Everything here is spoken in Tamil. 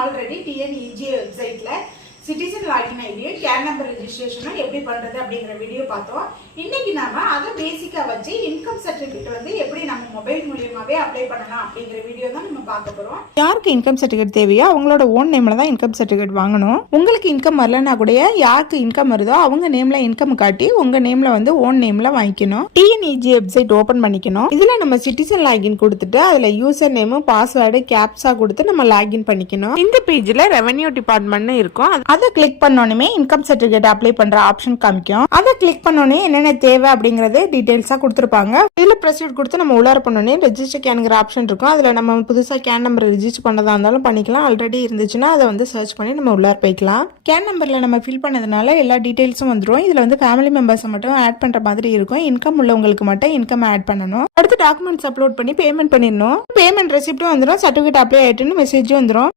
ஆல்ரெடி டிஎன்இஜிஏ வெப்சைட்ல சிட்டிசன் லாகின் ஐடியும் கேன் நம்பர் ரெஜிஸ்ட்ரேஷனும் எப்படி பண்றது அப்படிங்கிற வீடியோ பார்த்தோம். இன்னைக்கு நாம அதை பேசிக்கா வச்சு இன்கம் சர்டிபிகேட் வந்து எப்படி நம்ம மொபைல் மூலியமாவே அப்ளை பண்ணலாம் அப்படிங்கிற வீடியோ தான் நம்ம பார்க்க போறோம். யாருக்கு இன்கம் சர்டிஃபிகேட் தேவையோ அவங்களோட ஓன் நேம்ல தான் இன்கம் சர்டிஃபிகேட் வாங்கணும். உங்களுக்கு இன்கம் வரலனா கூட யாருக்கு இன்கம் வருதோ அவங்க நேம்ல இன்கம் காட்டி உங்க நேம்ல வந்து ஓன் நேம்ல வாங்கிக்கணும். டிஎன்இஜி வெப்சைட் ஓபன் பண்ணிக்கணும். இதுல நம்ம சிட்டிசன் லாகின் கொடுத்துட்டு அதுல யூசர் நேம் பாஸ்வேர்டு கேப்சா கொடுத்து நம்ம லாகின் பண்ணிக்கணும். இந்த பேஜ்ல ரெவென்யூ டிபார்ட்மெண்ட் இருக்கும். அதை கிளிக் பண்ணோனே இன்கம் சர்டிஃபிகேட் அப்ளை பண்ற ஆப்ஷன் காமிக்கும். அதை கிளிக் பண்ணோனே என்னென்ன தேவை அப்படிங்கறது டீடைல்ஸா கொடுத்துருப்பாங்க. இதுல ப்ரொசீட் கொடுத்து நம்ம உள்ளார பண்ணோனே ரெஜிஸ்டர் கேன்ங்கிற ஆப்ஷன் இருக்கும். அதுல நம்ம புதுசா கேன் நம்பர் ரெஜிஸ்டர் பண்ணதா இருந்தாலும் பண்ணிக்கலாம். ஆல்ரெடி இருந்துச்சுன்னா அதை வந்து சர்ச் பண்ணி நம்ம உள்ளார போய்க்கலாம். கேன் நம்பர்ல நம்ம ஃபில் பண்ணதுனால எல்லா டீடைல்ஸும் வந்துடும். இதுல வந்து ஃபேமிலி மெம்பர்ஸ் மட்டும் ஆட் பண்ற மாதிரி இருக்கும். இன்கம் உள்ளவங்களுக்கு மட்டும் இன்கம் ஆட் பண்ணணும். அடுத்து டாக்குமெண்ட்ஸ் அப்லோட் பண்ணி பேமெண்ட் பண்ணிடணும். பேமெண்ட் ரெசிப்டும் வந்துடும். சர்டிஃபிகேட் அப்ளை ஆயிட்டுன்னு மெசேஜும் வந்துடும்.